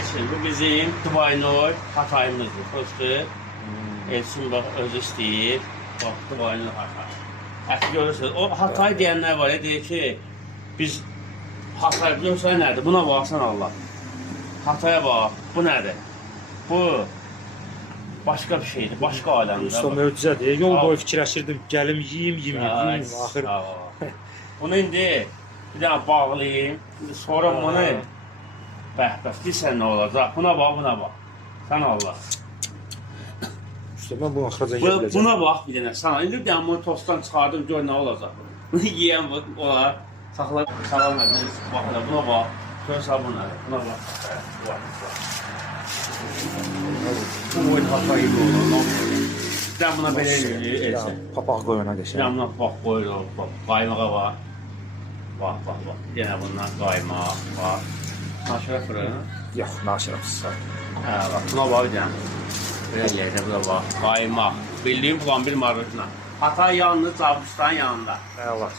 Elçin, bu bizim Dubai'nin Hatay'ımızdır. Dostum. Elçin bak özü istəyir. Bak Dubai'nin Hatay. Hətta görürsünüz. O Hatay deyənlər var ya, deyir ki, biz Hatay biliyorsan nədir? Buna baxsan Allah. Hatay'a bak. Bu nədir? Bu başka bir şeydir. Başka alemdir. Usta möcüzədir. Yol boyu fikirləşirdim, gəlim yeyim. Axır. Bunu indi bir daha bağlayayım. Sonra bunu bəh, deyirsən nə olacaq? Buna bak. Sən Allah. Usta mən bunu axıracan gələcəm. Buna bax bir dənə. Sana indi bir dənə bunu tostdan çıxardım, gör nə olacaq. Bunu yeyən olar. Saxla, salam verin. Bax elə buna bax. Görsən bu nədir? Buna bax. Bu oyun Hatay gibi olur. Bir dənə buna belə eləyir. Papaq qoy ona Bir desən. dənə buna bax qoyulur. Qaymağa bax. Bax. Bir dənə bundan qaymaq. Bax. Naşırə fırın. Yox, naşırapsız. Hə, bax. Buna bax bir dənə. Belə yerdə buna bax. Qaymaq. Bildiyim plan bir marifetlə. Hatay yanında, Cabustan yanında. Eyvallah.